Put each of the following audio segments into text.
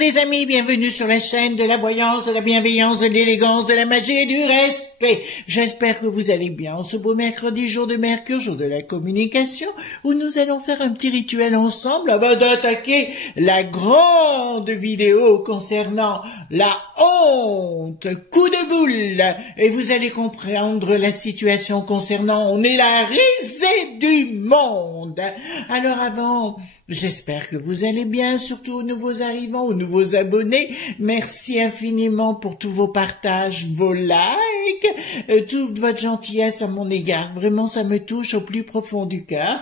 les amis, bienvenue sur la chaîne de la voyance, de la bienveillance, de l'élégance, de la magie et du respect. J'espère que vous allez bien en ce beau mercredi, jour de Mercure, jour de la communication, où nous allons faire un petit rituel ensemble avant d'attaquer la grande vidéo concernant la honte, coup de boule. Et vous allez comprendre la situation concernant on est la risée du monde. Alors avant, j'espère que vous allez bien, surtout aux nouveaux arrivants, aux nouveaux abonnés. Merci infiniment pour tous vos partages, vos likes, toute votre gentillesse à mon égard. Vraiment, ça me touche au plus profond du cœur.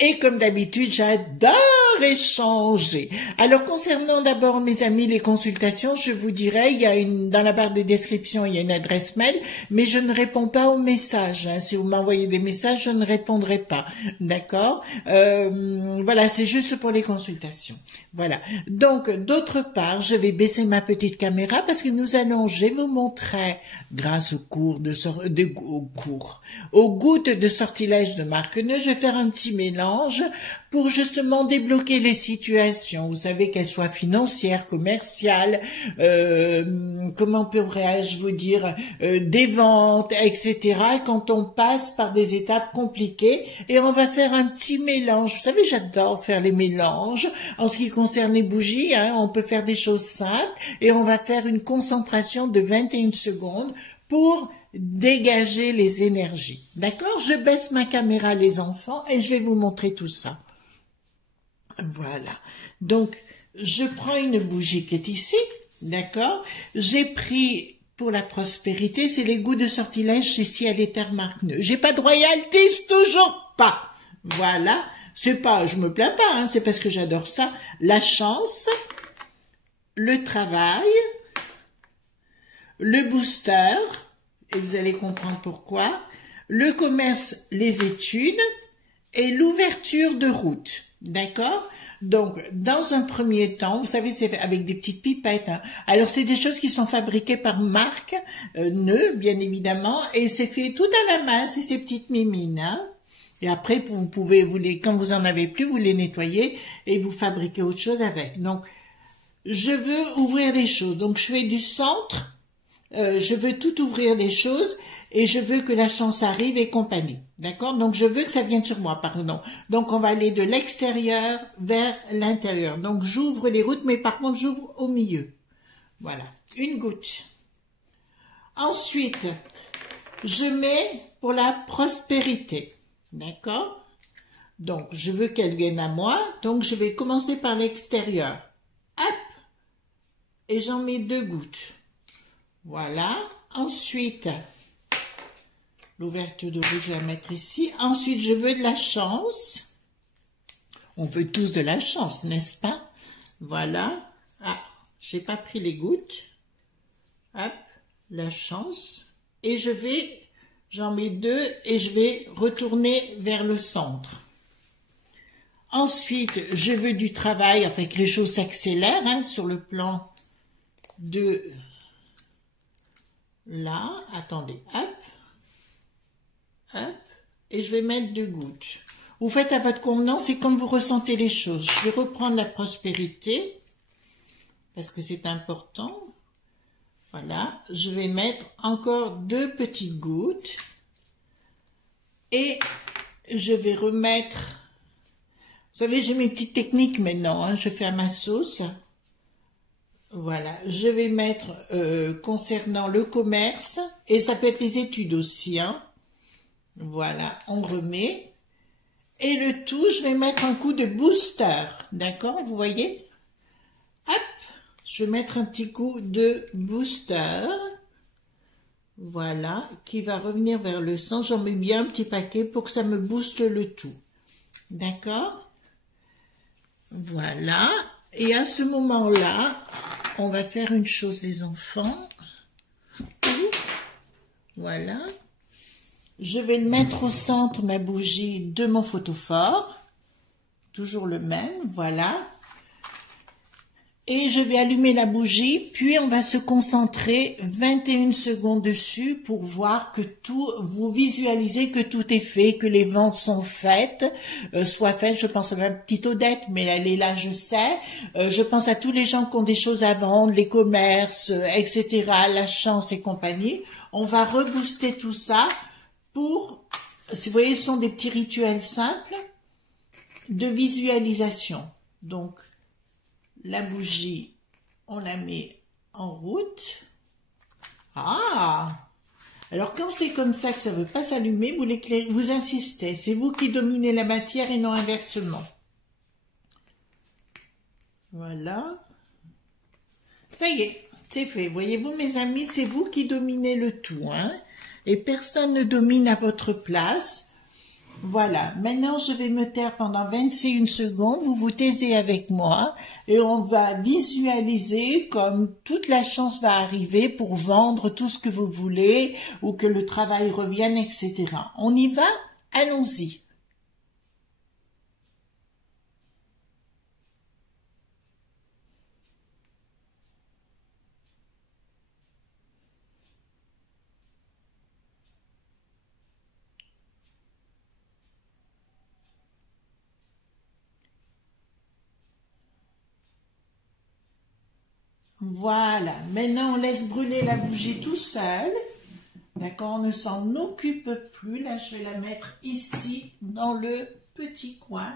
Et comme d'habitude, j'adore échanger. Alors, concernant d'abord, mes amis, les consultations, je vous dirais, il y a dans la barre de description, il y a une adresse mail, mais je ne réponds pas aux messages. Si vous m'envoyez des messages, je ne répondrai pas. D'accord? Voilà, c'est juste pour les consultations. Voilà. Donc, d'autre part, je vais baisser ma petite caméra parce que je vais vous montrer, grâce aux gouttes de sortilège de Marc Neu, je vais faire un petit mélange pour justement débloquer les situations, vous savez, qu'elles soient financières, commerciales, comment pourrais-je vous dire, des ventes, etc. Quand on passe par des étapes compliquées, et on va faire un petit mélange. Vous savez, j'adore faire les mélanges. En ce qui concerne les bougies, on peut faire des choses simples, et on va faire une concentration de 21 secondes pour dégager les énergies. D'accord? Je baisse ma caméra, les enfants, et je vais vous montrer tout ça. Voilà. Donc, je prends une bougie qui est ici. D'accord? J'ai pris, pour la prospérité, c'est les gouttes de sortilège ici à l'éther Marc Neu. J'ai pas de royalties, toujours pas. Voilà. C'est pas, je me plains pas, c'est parce que j'adore ça. La chance, le travail, le booster, et vous allez comprendre pourquoi, le commerce, les études et l'ouverture de route. D'accord? Donc, dans un premier temps, vous savez, c'est avec des petites pipettes. Alors, c'est des choses qui sont fabriquées par Marc Neu, bien évidemment, et c'est fait tout à la main, c'est ces petites mimines. Et après, vous pouvez, quand vous en avez plus, vous les nettoyez et vous fabriquez autre chose avec. Donc, je veux ouvrir les choses. Donc, je fais du centre. Je veux tout ouvrir les choses et je veux que la chance arrive et compagnie. D'accord? Donc, je veux que ça vienne sur moi, pardon. Donc, on va aller de l'extérieur vers l'intérieur. Donc, j'ouvre les routes, mais par contre, j'ouvre au milieu. Voilà. Une goutte. Ensuite, je mets pour la prospérité. D'accord? Donc, je veux qu'elle vienne à moi. Donc, je vais commencer par l'extérieur. Hop! Et j'en mets 2 gouttes. Voilà. Ensuite, l'ouverture de rouge, je vais la mettre ici. Ensuite, je veux de la chance. On veut tous de la chance, n'est-ce pas? Voilà. Ah, j'ai pas pris les gouttes. Hop, la chance. Et j'en mets 2 et je vais retourner vers le centre. Ensuite, je veux du travail, afin que les choses s'accélèrent, sur le plan de... Là, attendez, hop, hop, et je vais mettre 2 gouttes. Vous faites à votre convenance, c'est comme vous ressentez les choses. Je vais reprendre la prospérité, parce que c'est important. Voilà, je vais mettre encore 2 petites gouttes. Et je vais remettre, vous savez, j'ai mes petites techniques maintenant, je fais à ma sauce. Voilà, je vais mettre concernant le commerce, et ça peut être les études aussi, Voilà, on remet. Et le tout, je vais mettre un coup de booster, d'accord, vous voyez? Hop, je vais mettre un petit coup de booster. Voilà, qui va revenir vers le centre. J'en mets bien un petit paquet pour que ça me booste le tout. D'accord? Voilà. Et à ce moment-là, on va faire une chose, les enfants. Voilà. Je vais le mettre au centre, ma bougie, de mon photophore. Toujours le même, voilà. Et je vais allumer la bougie, puis on va se concentrer 21 secondes dessus pour voir que tout, vous visualisez que tout est fait, que les ventes sont faites, soit faites. Je pense à ma petite Odette, mais elle est là, je sais. Je pense à tous les gens qui ont des choses à vendre, les commerces, etc., la chance et compagnie. On va rebooster tout ça pour, si vous voyez, ce sont des petits rituels simples de visualisation. Donc, la bougie, on la met en route. Ah! Alors, quand c'est comme ça que ça ne veut pas s'allumer, vous l'éclairez, vous insistez. C'est vous qui dominez la matière et non inversement. Voilà. Ça y est, c'est fait. Voyez-vous, mes amis, c'est vous qui dominez le tout, hein? Et personne ne domine à votre place. Voilà, maintenant je vais me taire pendant 21 secondes, vous vous taisez avec moi et on va visualiser comme toute la chance va arriver pour vendre tout ce que vous voulez ou que le travail revienne, etc. On y va? Allons-y. Voilà, maintenant on laisse brûler la bougie tout seul, d'accord, on ne s'en occupe plus, là je vais la mettre ici dans le petit coin,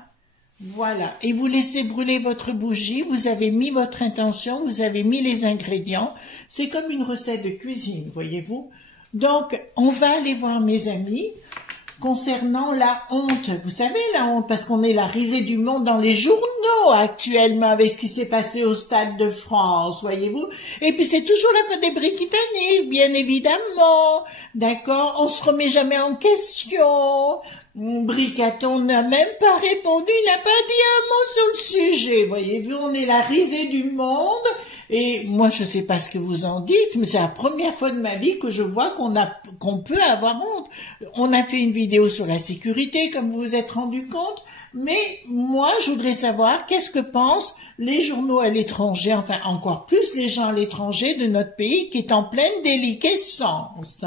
voilà, et vous laissez brûler votre bougie, vous avez mis votre intention, vous avez mis les ingrédients, c'est comme une recette de cuisine, voyez-vous, donc on va aller voir mes amis. Concernant la honte, vous savez la honte, parce qu'on est la risée du monde dans les journaux actuellement avec ce qui s'est passé au Stade de France, voyez-vous. Et puis c'est toujours la faute des Britanniques, bien évidemment, d'accord. On se remet jamais en question. Bricaton n'a même pas répondu, il n'a pas dit un mot sur le sujet, voyez-vous. On est la risée du monde. Et moi, je sais pas ce que vous en dites, mais c'est la première fois de ma vie que je vois qu'on peut avoir honte. On a fait une vidéo sur la sécurité, comme vous vous êtes rendu compte, mais moi, je voudrais savoir qu'est-ce que pensent les journaux à l'étranger, enfin encore plus les gens à l'étranger de notre pays qui est en pleine déliquescence.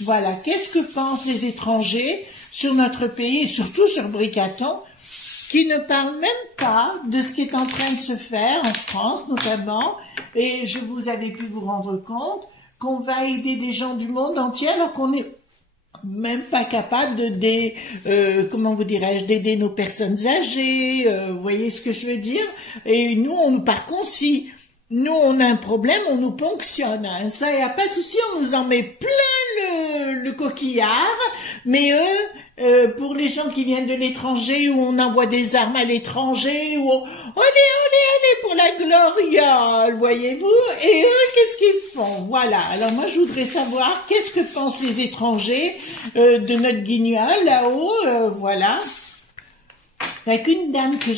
Voilà, qu'est-ce que pensent les étrangers sur notre pays et surtout sur Bricaton, qui ne parle même pas de ce qui est en train de se faire en France notamment, et je vous avais pu vous rendre compte qu'on va aider des gens du monde entier alors qu'on n'est même pas capable d'aider, comment vous dirais-je, d'aider nos personnes âgées, vous voyez ce que je veux dire? Et nous, par contre, si nous on a un problème, on nous ponctionne, hein. Ça, y a pas de souci, on nous en met plein le coquillard, mais eux, pour les gens qui viennent de l'étranger, où on envoie des armes à l'étranger, où allez, pour la gloriole, voyez-vous, et eux, qu'est-ce qu'ils font? Voilà, alors moi, je voudrais savoir, qu'est-ce que pensent les étrangers de notre guignol, là-haut, voilà. Avec une dame que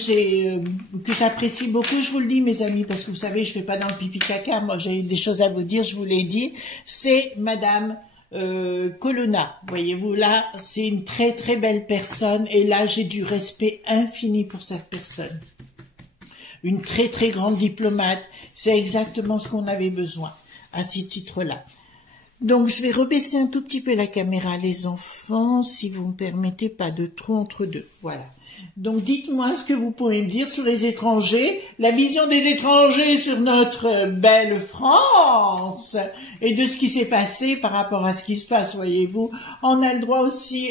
j'apprécie beaucoup, je vous le dis mes amis, parce que vous savez, je fais pas dans le pipi caca, moi j'ai des choses à vous dire, je vous l'ai dit, c'est Madame Colonna, voyez-vous, là, c'est une très très belle personne, et là j'ai du respect infini pour cette personne. Une très très grande diplomate, c'est exactement ce qu'on avait besoin, à ce titre-là. Donc je vais rebaisser un tout petit peu la caméra, les enfants, si vous me permettez, pas de trop entre deux, voilà. Donc dites-moi ce que vous pouvez me dire sur les étrangers, la vision des étrangers sur notre belle France et de ce qui s'est passé par rapport à ce qui se passe, voyez-vous. On a le droit aussi,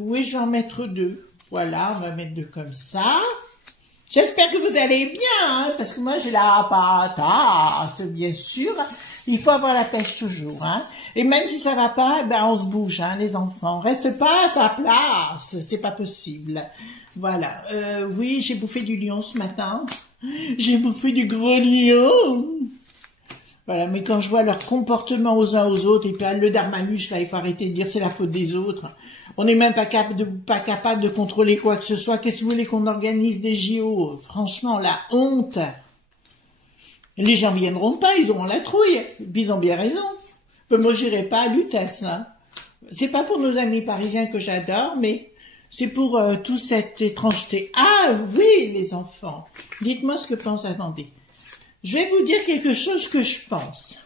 oui je vais en mettre deux, voilà, on va mettre deux comme ça. J'espère que vous allez bien, hein, parce que moi j'ai la patate, bien sûr. Il faut avoir la pêche toujours, hein. Et même si ça va pas, ben on se bouge, hein, les enfants. On reste pas à sa place, c'est pas possible. Voilà. Oui, j'ai bouffé du lion ce matin. J'ai bouffé du gros lion. Voilà, mais quand je vois leur comportement aux uns aux autres, et puis le darmaluche, là, il faut arrêter de dire c'est la faute des autres. On n'est même pas capable de contrôler quoi que ce soit. Qu'est-ce que vous voulez qu'on organise des JO? Franchement, la honte. Les gens viendront pas, ils auront la trouille. Et puis ils ont bien raison. Moi, j'irai pas à Lutèce, hein. C'est pas pour nos amis parisiens que j'adore, mais c'est pour toute cette étrangeté. Ah oui, les enfants. Dites-moi ce que pensent, attendez. Je vais vous dire quelque chose que je pense.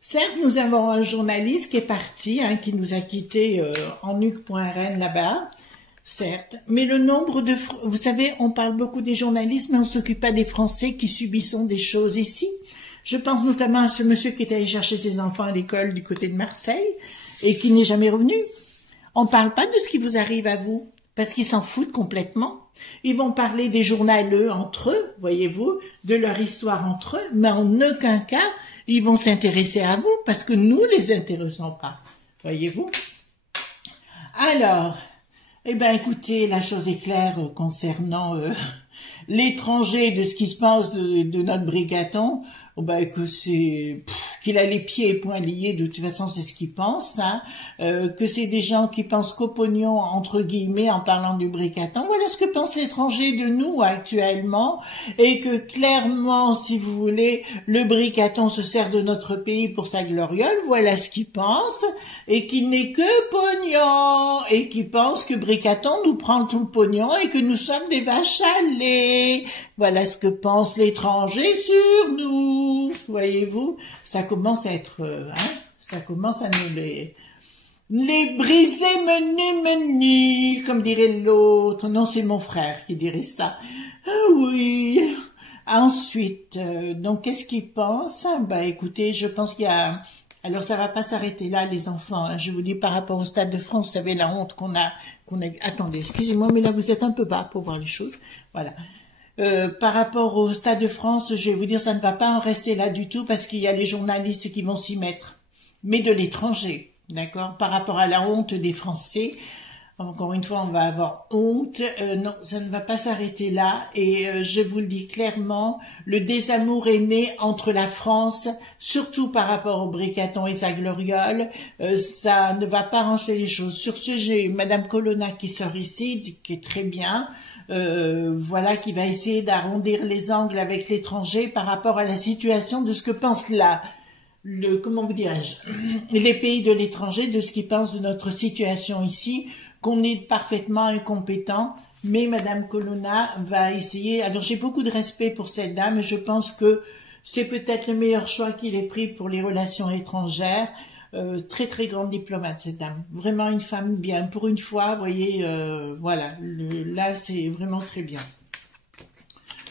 Certes, nous avons un journaliste qui est parti, hein, qui nous a quittés en nuque.rn là-bas, certes, mais le nombre de... Vous savez, on parle beaucoup des journalistes, mais on ne s'occupe pas des Français qui subissent des choses ici. Je pense notamment à ce monsieur qui est allé chercher ses enfants à l'école du côté de Marseille et qui n'est jamais revenu. On ne parle pas de ce qui vous arrive à vous, parce qu'ils s'en foutent complètement. Ils vont parler des journaleux entre eux, voyez-vous, de leur histoire entre eux, mais en aucun cas, ils vont s'intéresser à vous, parce que nous les intéressons pas, voyez-vous. Alors, eh ben, écoutez, la chose est claire concernant l'étranger, de ce qui se passe de notre brigaton. Ben, que c'est qu'il a les pieds et poings liés, de toute façon c'est ce qu'il pense, hein, que c'est des gens qui pensent qu'au pognon, entre guillemets, en parlant du brigaton. Voilà ce que pense l'étranger de nous actuellement, et que clairement, si vous voulez, le brigaton se sert de notre pays pour sa gloriole. Voilà ce qu'il pense, et qu'il n'est que pognon, et qu'il pense que brigaton nous prend tout le pognon et que nous sommes des vaches à lait. Voilà ce que pense l'étranger sur nous, voyez-vous. Ça commence à être, ça commence à nous les briser menu, comme dirait l'autre. Non, c'est mon frère qui dirait ça. Ah oui. Ensuite, donc qu'est-ce qu'il pense? Ben écoutez, je pense qu'il y a... Alors ça va pas s'arrêter là, les enfants, hein. Je vous dis par rapport au Stade de France, vous savez la honte qu'on a... Attendez, excusez-moi, mais là vous êtes un peu bas pour voir les choses. Voilà. Par rapport au Stade de France, je vais vous dire, ça ne va pas en rester là du tout parce qu'il y a les journalistes qui vont s'y mettre, mais de l'étranger, d'accord? Par rapport à la honte des Français, encore une fois, on va avoir honte. Non, ça ne va pas s'arrêter là et je vous le dis clairement, le désamour est né entre la France, surtout par rapport au brigaton et sa gloriole. Ça ne va pas arranger les choses. Sur ce, j'ai Madame Colonna qui sort ici, qui est très bien. Voilà, qui va essayer d'arrondir les angles avec l'étranger par rapport à la situation de ce que pense comment vous dirais-je, les pays de l'étranger, de ce qu'ils pensent de notre situation ici, qu'on est parfaitement incompétent. Mais Madame Colonna va essayer. Alors j'ai beaucoup de respect pour cette dame et je pense que c'est peut-être le meilleur choix qu'il ait pris pour les relations étrangères. Très très grande diplomate cette dame, vraiment une femme bien, pour une fois, vous voyez, voilà, là c'est vraiment très bien.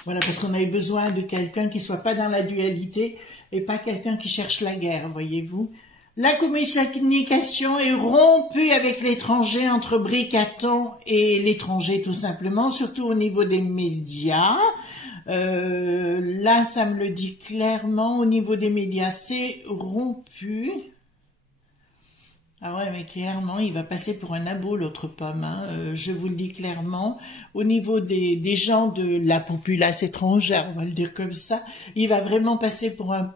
Voilà, parce qu'on avait besoin de quelqu'un qui soit pas dans la dualité et pas quelqu'un qui cherche la guerre, voyez-vous. La communication est rompue avec l'étranger, entre brigaton et l'étranger tout simplement, surtout au niveau des médias. Là, ça me le dit clairement, au niveau des médias, c'est rompu. Ah ouais, mais clairement, il va passer pour un abo, l'autre pomme, hein. Je vous le dis clairement. Au niveau des gens de la populace étrangère, on va le dire comme ça, il va vraiment passer pour un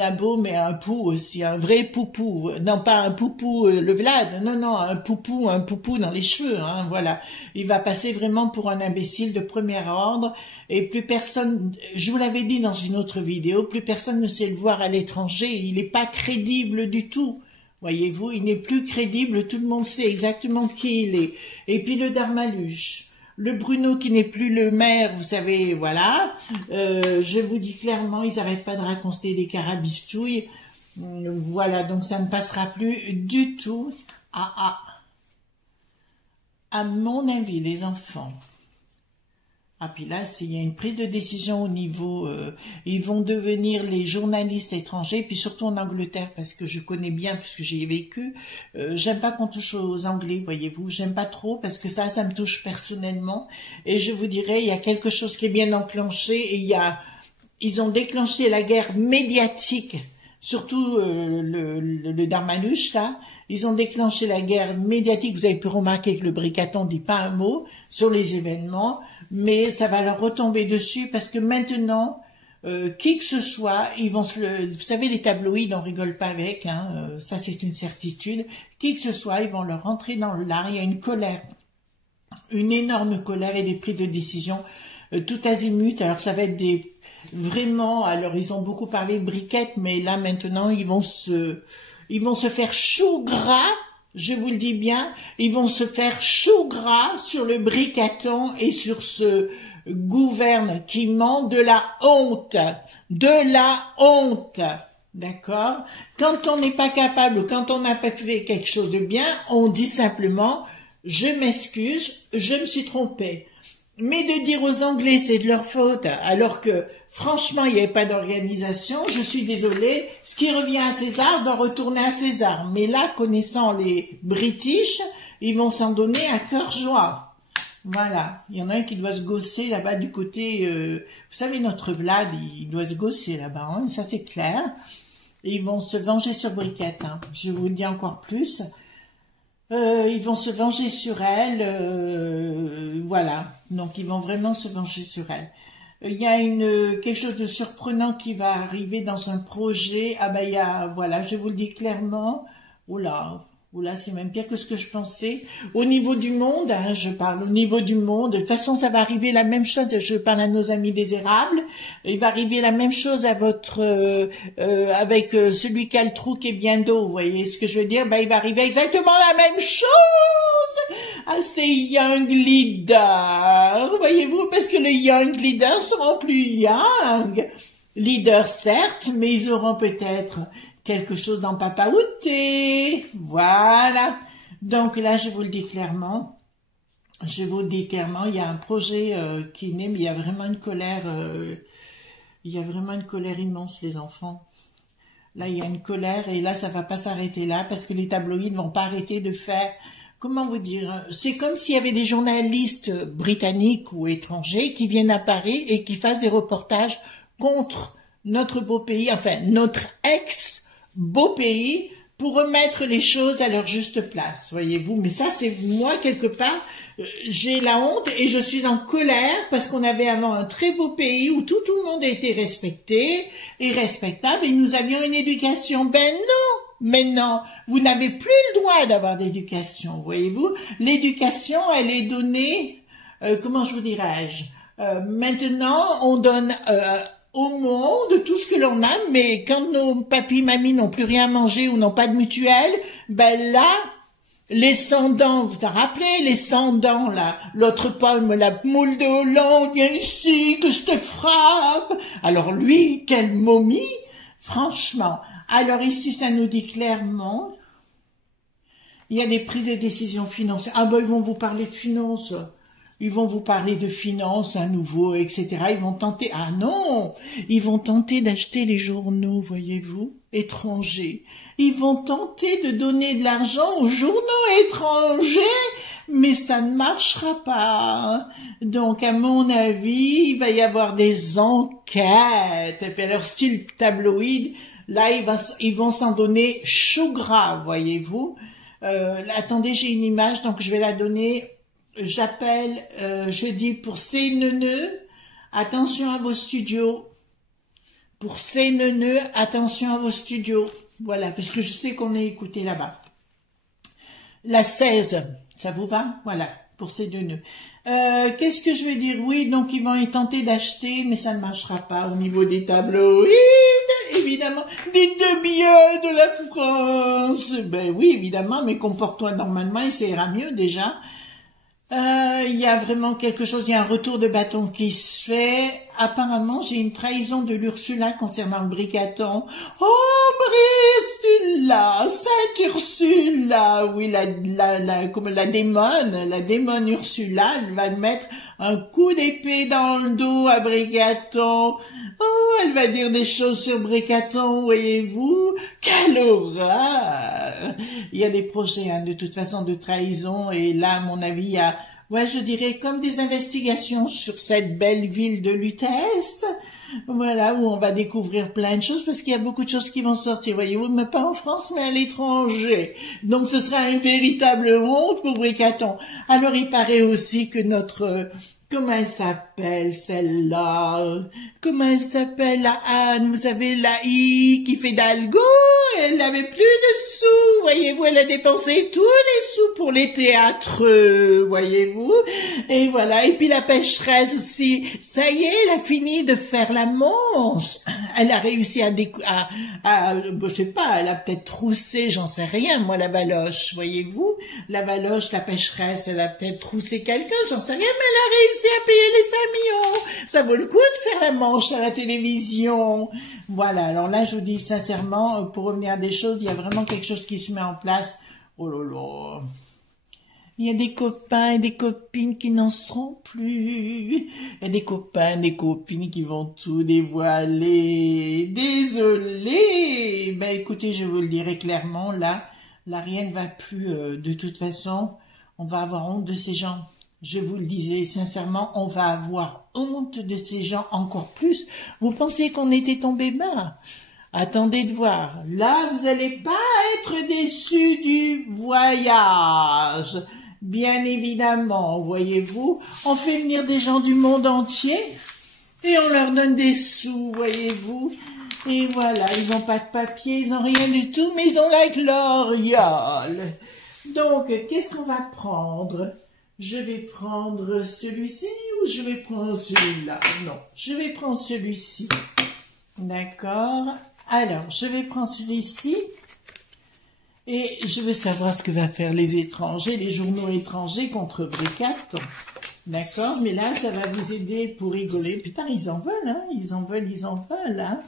abo, mais un pou aussi, un vrai poupou. Non, pas un poupou, le Vlad, non, non, un poupou dans les cheveux, hein, voilà. Il va passer vraiment pour un imbécile de premier ordre, et plus personne, je vous l'avais dit dans une autre vidéo, plus personne ne sait le voir à l'étranger, il n'est pas crédible du tout. Voyez-vous, il n'est plus crédible, tout le monde sait exactement qui il est. Et puis le Darmaluche, le Bruno qui n'est plus le maire, vous savez, voilà. Je vous dis clairement, ils n'arrêtent pas de raconter des carabistouilles. Voilà, donc ça ne passera plus du tout. À mon avis, les enfants. Ah, puis là, s'il y a une prise de décision au niveau, ils vont devenir les journalistes étrangers, puis surtout en Angleterre, parce que je connais bien, puisque j'y ai vécu. J'aime pas qu'on touche aux Anglais, voyez-vous. J'aime pas trop, parce que ça me touche personnellement. Et je vous dirais, il y a quelque chose qui est bien enclenché, et ils ont déclenché la guerre médiatique, surtout le Darmanush, là. Ils ont déclenché la guerre médiatique. Vous avez pu remarquer que le brigaton dit pas un mot sur les événements, mais ça va leur retomber dessus parce que maintenant, qui que ce soit, ils vont vous savez, les tabloïds, on rigole pas avec, hein, ça c'est une certitude. Qui que ce soit, ils vont leur rentrer dans l'art. Il y a une colère, une énorme colère et des prises de décision tout azimut. Alors ça va être vraiment, alors ils ont beaucoup parlé de briquettes, mais là maintenant ils vont se faire chou gras, je vous le dis bien, ils vont se faire chou gras sur le brigaton et sur gouverne, qui ment, de la honte. De la honte. D'accord? Quand on n'est pas capable, quand on n'a pas fait quelque chose de bien, on dit simplement « je m'excuse, je me suis trompé ». Mais de dire aux Anglais c'est de leur faute, alors que franchement il n'y avait pas d'organisation, je suis désolée, ce qui revient à César doit retourner à César. Mais là, connaissant les British, ils vont s'en donner à cœur joie. Voilà, il y en a un qui doit se gosser là-bas du côté, vous savez notre Vlad, il doit se gosser là-bas, hein, ça c'est clair. Et ils vont se venger sur Briquette, hein. Je vous le dis encore plus. Ils vont se venger sur elle, voilà. Donc ils vont vraiment se venger sur elle. Il y a quelque chose de surprenant qui va arriver dans un projet. Ah ben il y a, voilà, je vous le dis clairement. Oula, c'est même pire que ce que je pensais. Au niveau du monde, hein, je parle au niveau du monde. De toute façon, ça va arriver la même chose. Je parle à nos amis des érables. Il va arriver la même chose à votre, avec celui qui a le trou qui est bien d'eau. Vous voyez ce que je veux dire? Ben, il va arriver exactement la même chose à ces young leaders. Voyez-vous, parce que les young leaders seront plus young. Leaders, certes, mais ils auront peut-être quelque chose dans Papa Outé, voilà. Donc là, je vous le dis clairement, il y a un projet qui est né, mais il y a vraiment une colère, immense, les enfants. Là, il y a une colère, et là, ça va pas s'arrêter là, parce que les tabloïds vont pas arrêter de faire, comment vous dire, c'est comme s'il y avait des journalistes britanniques ou étrangers qui viennent à Paris et qui fassent des reportages contre notre beau pays, enfin, notre ex-beau pays, pour remettre les choses à leur juste place, voyez-vous. Mais ça, c'est moi, quelque part, j'ai la honte et je suis en colère parce qu'on avait avant un très beau pays où tout le monde a été respecté et respectable et nous avions une éducation. Ben non, mais non, vous n'avez plus le droit d'avoir d'éducation, voyez-vous. L'éducation, elle est donnée, comment je vous dirais-je, maintenant, on donne au monde tout ce que l'on a, mais quand nos papis, mamies n'ont plus rien à manger ou n'ont pas de mutuelle, ben là, les sans-dents, vous vous rappelez, les sans-dents, là, l'autre pomme, la moule de Hollande, viens ici, que je te frappe. Alors lui, quelle momie, franchement. Alors ici, ça nous dit clairement, il y a des prises de décision financières. Ah ben, ils vont vous parler de finances. Ils vont vous parler de finances à nouveau, etc. Ils vont tenter, ah non, ils vont tenter d'acheter les journaux, voyez-vous, étrangers. Ils vont tenter de donner de l'argent aux journaux étrangers, mais ça ne marchera pas. Donc, à mon avis, il va y avoir des enquêtes. Et puis, alors, style tabloïd, là, ils vont s'en donner chaud gras, voyez-vous. Attendez, j'ai une image, donc je vais la donner. J'appelle, je dis pour ces neuneux, attention à vos studios. Pour ces neuneux, attention à vos studios. Voilà, parce que je sais qu'on est écouté là-bas. La 16, ça vous va? Voilà, pour ces neuneux. Qu'est-ce que je veux dire? Oui, donc ils vont y tenter d'acheter, mais ça ne marchera pas au niveau des tabloïds, évidemment. Dites de bien de la France. Ben oui, évidemment, mais comporte-toi normalement et ça ira mieux déjà. Il y a vraiment quelque chose, il y a un retour de bâton qui se fait. Apparemment, j'ai une trahison de l'Ursula concernant le Bricaton. Oh, Bristula, Sainte Ursula, oui, comme la démone Ursula, elle va mettre un coup d'épée dans le dos à Bricaton. Oh, elle va dire des choses sur Bricaton, voyez-vous. Quelle horreur! Il y a des projets, hein, de toute façon, de trahison, et là, à mon avis, il y a, ouais, je dirais, comme des investigations sur cette belle ville de Lutèce, voilà, où on va découvrir plein de choses, parce qu'il y a beaucoup de choses qui vont sortir, voyez-vous, mais pas en France, mais à l'étranger. Donc, ce sera une véritable honte pour Bricaton. Alors, il paraît aussi que notre... Comment elle s'appelle, celle-là? Comment elle s'appelle, la Anne? Vous savez, la I qui fait d'algo? Elle n'avait plus de sous, voyez-vous, elle a dépensé tous les sous pour les théâtres, voyez-vous. Et voilà, et puis la pécheresse aussi. Ça y est, elle a fini de faire la manche. Elle a réussi je sais pas, elle a peut-être troussé, j'en sais rien, moi, la Valoche, voyez-vous. La Valoche, la pécheresse, elle a peut-être troussé quelqu'un, j'en sais rien, mais elle a réussi réussissez à payer les 5 millions. Ça vaut le coup de faire la manche à la télévision. Voilà, alors là, je vous dis sincèrement, pour revenir à des choses, il y a vraiment quelque chose qui se met en place. Oh là là. Il y a des copains et des copines qui n'en seront plus. Il y a des copains et des copines qui vont tout dévoiler. Désolé. Ben écoutez, je vous le dirai clairement, là rien ne va plus. De toute façon, on va avoir honte de ces gens. Je vous le disais sincèrement, on va avoir honte de ces gens encore plus. Vous pensez qu'on était tombé bas? Attendez de voir. Là, vous n'allez pas être déçus du voyage. Bien évidemment, voyez-vous, on fait venir des gens du monde entier et on leur donne des sous, voyez-vous. Et voilà, ils n'ont pas de papier, ils n'ont rien du tout, mais ils ont la gloriole. Donc, qu'est-ce qu'on va prendre? Je vais prendre celui-ci ou je vais prendre celui-là? Non, je vais prendre celui-ci. D'accord. Alors, je vais prendre celui-ci. Et je veux savoir ce que va faire les étrangers, les journaux étrangers contre Bricaton. D'accord? Mais là, ça va vous aider pour rigoler. Putain, ils en veulent, hein? Ils en veulent, hein?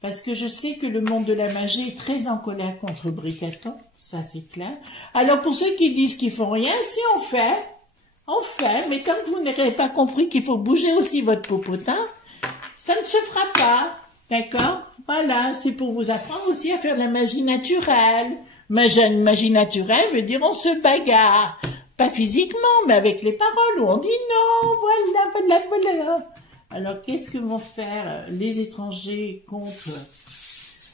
Parce que je sais que le monde de la magie est très en colère contre Bricaton. Ça, c'est clair. Alors, pour ceux qui disent qu'ils font rien, si on fait. Mais tant que vous n'aurez pas compris qu'il faut bouger aussi votre popotin, ça ne se fera pas. D'accord? Voilà, c'est pour vous apprendre aussi à faire de la magie naturelle. Magie naturelle veut dire on se bagarre. Pas physiquement, mais avec les paroles, où on dit non, voilà. Alors, qu'est-ce que vont faire les étrangers contre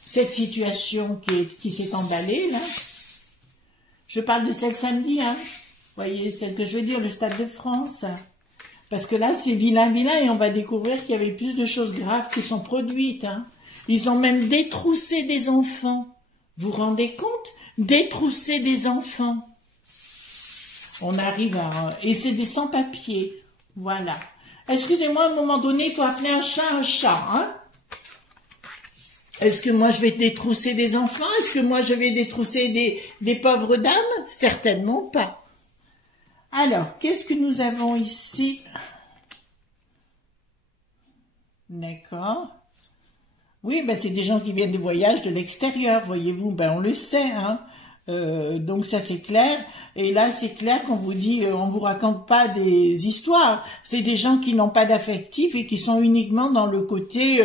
cette situation qui s'est emballée, là? Je parle de celle samedi, hein? Vous voyez, celle que je veux dire, le Stade de France. Parce que là, c'est vilain, et on va découvrir qu'il y avait plus de choses graves qui sont produites. Hein. Ils ont même détroussé des enfants. Vous vous rendez compte? Détrousser des enfants. On arrive à... Et c'est des sans-papiers. Voilà. Excusez-moi, à un moment donné, il faut appeler un chat, hein? Est-ce que moi, je vais détrousser des enfants? Est-ce que moi, je vais détrousser des pauvres dames? Certainement pas. Alors, qu'est-ce que nous avons ici? D'accord. Oui, ben c'est des gens qui viennent de voyage de l'extérieur, voyez-vous. Ben on le sait, hein. Donc ça c'est clair. Et là c'est clair qu'on vous dit, on vous raconte pas des histoires. C'est des gens qui n'ont pas d'affectif et qui sont uniquement dans le côté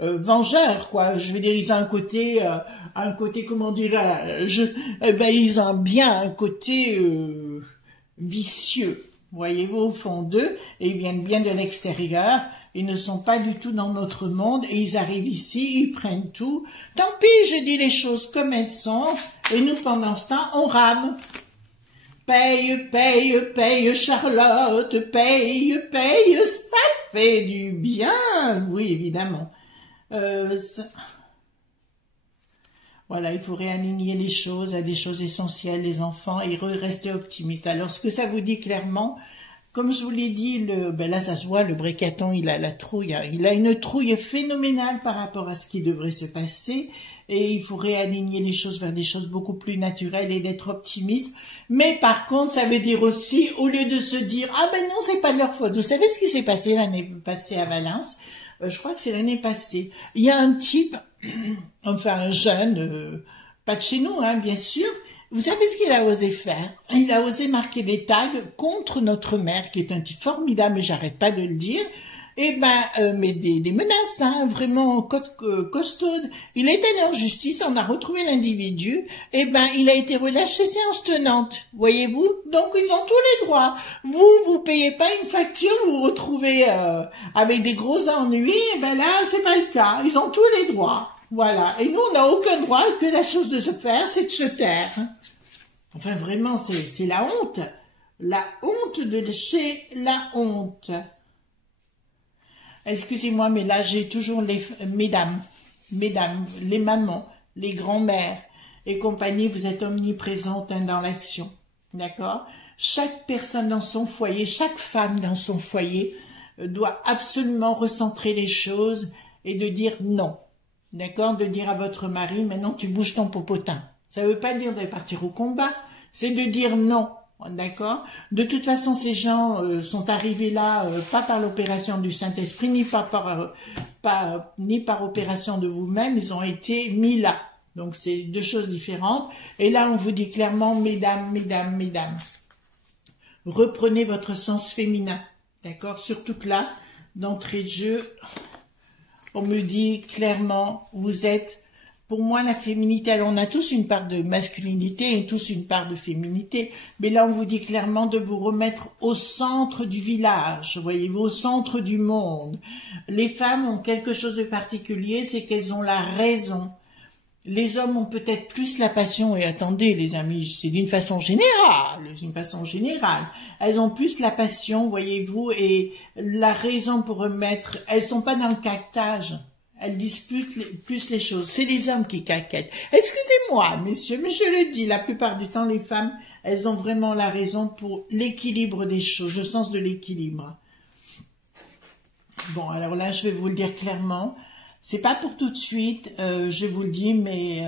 vengeur, quoi. Je veux dire, ils ont un côté, comment dirais-je, ben ils ont bien un côté vicieux, voyez-vous, au fond d'eux, et ils viennent bien de l'extérieur, ils ne sont pas du tout dans notre monde, et ils arrivent ici, ils prennent tout. Tant pis, je dis les choses comme elles sont, et nous, pendant ce temps, on rame. Paye, Charlotte, paye, ça fait du bien, oui, évidemment. Voilà, il faut réaligner les choses à des choses essentielles, les enfants, et rester optimiste. Alors, ce que ça vous dit clairement, comme je vous l'ai dit, ben là, ça se voit, le Bricaton, il a la trouille, hein. Il a une trouille phénoménale par rapport à ce qui devrait se passer, et il faut réaligner les choses vers des choses beaucoup plus naturelles et d'être optimiste. Mais par contre, ça veut dire aussi, au lieu de se dire, ah ben non, c'est pas de leur faute. Vous savez ce qui s'est passé l'année passée à Valence? Je crois que c'est l'année passée. Il y a un type, enfin un jeune, pas de chez nous, hein, bien sûr. Vous savez ce qu'il a osé faire? Il a osé marquer des tags contre notre maire, qui est un type formidable, mais j'arrête pas de le dire. Et ben, mais des menaces, hein, vraiment costaudes. Il est allé en justice, on a retrouvé l'individu, et ben, il a été relâché séance tenante, voyez-vous. Donc, ils ont tous les droits. Vous payez pas une facture, vous vous retrouvez avec des gros ennuis, et ben là, c'est pas le cas. Ils ont tous les droits. Voilà. Et nous, on n'a aucun droit, que la chose de se faire, c'est de se taire. Enfin, vraiment, c'est la honte. La honte de chez la honte. Excusez-moi, mais là, j'ai toujours les mesdames, les mamans, les grands-mères et compagnie, vous êtes omniprésentes, hein, dans l'action. D'accord? Chaque personne dans son foyer, chaque femme dans son foyer doit absolument recentrer les choses et de dire non. D'accord? De dire à votre mari, maintenant tu bouges ton popotin. Ça ne veut pas dire de partir au combat, c'est de dire non. D'accord? De toute façon, ces gens sont arrivés là pas par l'opération du Saint-Esprit, ni par opération de vous-même, ils ont été mis là. Donc c'est deux choses différentes. Et là, on vous dit clairement, mesdames, mesdames, mesdames, reprenez votre sens féminin. D'accord? Surtout que là, d'entrée de jeu, on me dit clairement, vous êtes... Pour moi, la féminité, alors on a tous une part de masculinité et tous une part de féminité, mais là on vous dit clairement de vous remettre au centre du village, voyez-vous, au centre du monde. Les femmes ont quelque chose de particulier, c'est qu'elles ont la raison. Les hommes ont peut-être plus la passion, et attendez les amis, c'est d'une façon générale, elles ont plus la passion, voyez-vous, et la raison pour remettre, elles sont pas dans le caquetage. Elles disputent plus les choses. C'est les hommes qui caquettent. Excusez-moi, messieurs, mais je le dis, la plupart du temps, les femmes, elles ont vraiment la raison pour l'équilibre des choses, le sens de l'équilibre. Bon, alors là, je vais vous le dire clairement. C'est pas pour tout de suite, je vous le dis, mais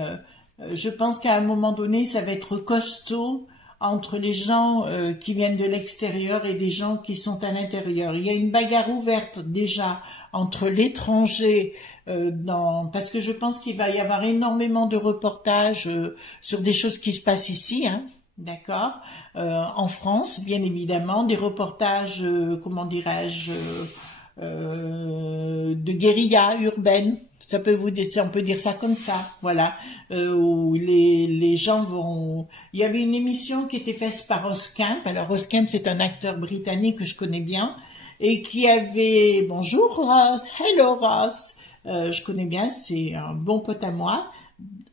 je pense qu'à un moment donné, ça va être costaud entre les gens qui viennent de l'extérieur et des gens qui sont à l'intérieur. Il y a une bagarre ouverte déjà entre l'étranger, parce que je pense qu'il va y avoir énormément de reportages sur des choses qui se passent ici, hein, d'accord, en France, bien évidemment, des reportages, comment dirais-je, de guérilla urbaine. Ça peut vous dire, on peut dire ça comme ça, voilà, où les gens vont... Il y avait une émission qui était faite par Ross Kemp. Alors Ross Kemp, c'est un acteur britannique que je connais bien, et qui avait... Bonjour Ross, hello Ross, je connais bien, c'est un bon pote à moi,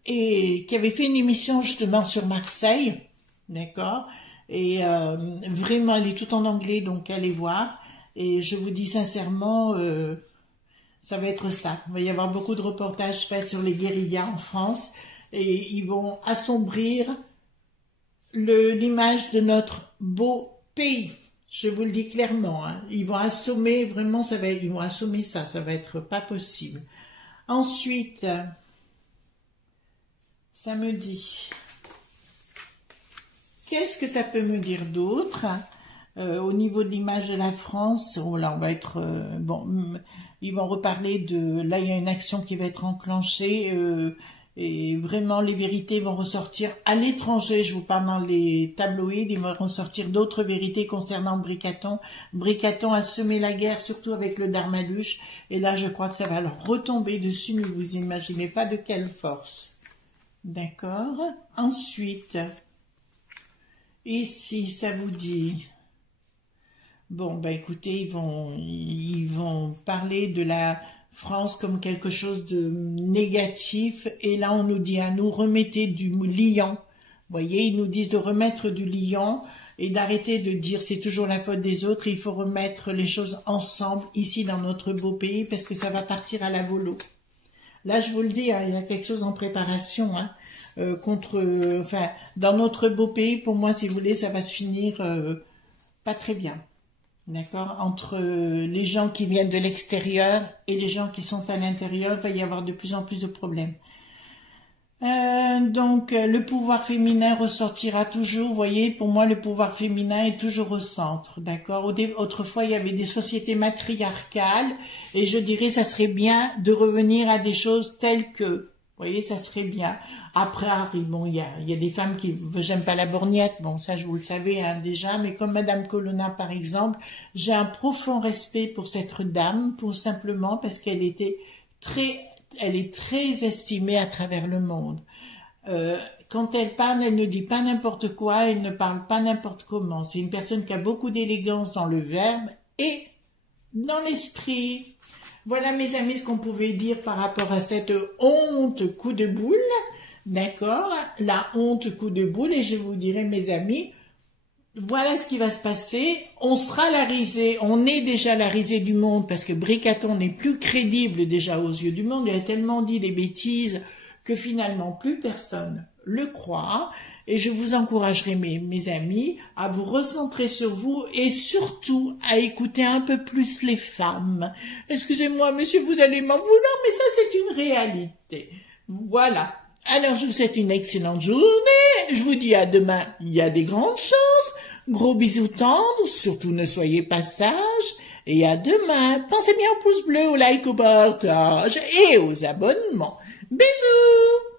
et qui avait fait une émission justement sur Marseille, d'accord, et vraiment, elle est tout en anglais, donc allez voir, et je vous dis sincèrement... ça va être ça. Il va y avoir beaucoup de reportages faits sur les guérillas en France et ils vont assombrir l'image de notre beau pays. Je vous le dis clairement. Hein. Ils vont assommer, vraiment, ils vont assommer ça. Ça va être pas possible. Ensuite, ça me dit, qu'est-ce que ça peut me dire d'autre ? Au niveau de l'image de la France, oh là on va être bon, ils vont reparler de là il y a une action qui va être enclenchée et vraiment les vérités vont ressortir à l'étranger. Je vous parle dans les tabloïds, ils vont ressortir d'autres vérités concernant Bricaton. Bricaton a semé la guerre, surtout avec le Darmaluche, et là je crois que ça va leur retomber dessus, mais vous imaginez pas de quelle force. D'accord. Ensuite, ici ça vous dit. Bon, ben écoutez, ils vont parler de la France comme quelque chose de négatif. Et là, on nous dit à nous, remettez du lion. Vous voyez, ils nous disent de remettre du lion et d'arrêter de dire c'est toujours la faute des autres. Il faut remettre les choses ensemble ici dans notre beau pays parce que ça va partir à la volo. Là, je vous le dis, hein, il y a quelque chose en préparation, hein, enfin, dans notre beau pays, pour moi, si vous voulez, ça va se finir pas très bien. D'accord, entre les gens qui viennent de l'extérieur et les gens qui sont à l'intérieur, il va y avoir de plus en plus de problèmes. Donc, le pouvoir féminin ressortira toujours. Vous voyez, pour moi, le pouvoir féminin est toujours au centre. D'accord. Autrefois, il y avait des sociétés matriarcales et je dirais, ça serait bien de revenir à des choses telles que... Vous voyez, ça serait bien. Après, bon, il y a des femmes qui... J'aime pas la borgnette, bon, ça, je vous le savez hein, déjà, mais comme Madame Colonna, par exemple, j'ai un profond respect pour cette dame, simplement parce qu'elle était elle est très estimée à travers le monde. Quand elle parle, elle ne dit pas n'importe quoi, elle ne parle pas n'importe comment. C'est une personne qui a beaucoup d'élégance dans le verbe et dans l'esprit. Voilà, mes amis, ce qu'on pouvait dire par rapport à cette honte coup de boule. D'accord? La honte coup de boule. Et je vous dirai, mes amis, voilà ce qui va se passer. On sera la risée. On est déjà la risée du monde parce que Bricaton n'est plus crédible déjà aux yeux du monde. Il a tellement dit des bêtises que finalement plus personne le croit. Et je vous encouragerai, mes amis, à vous recentrer sur vous et surtout à écouter un peu plus les femmes. Excusez-moi, monsieur, vous allez m'en vouloir, mais ça, c'est une réalité. Voilà. Alors, je vous souhaite une excellente journée. Je vous dis à demain. Il y a des grandes chances. Gros bisous tendres, surtout ne soyez pas sages, et à demain. Pensez bien au pouce bleu, au like, au partage et aux abonnements. Bisous!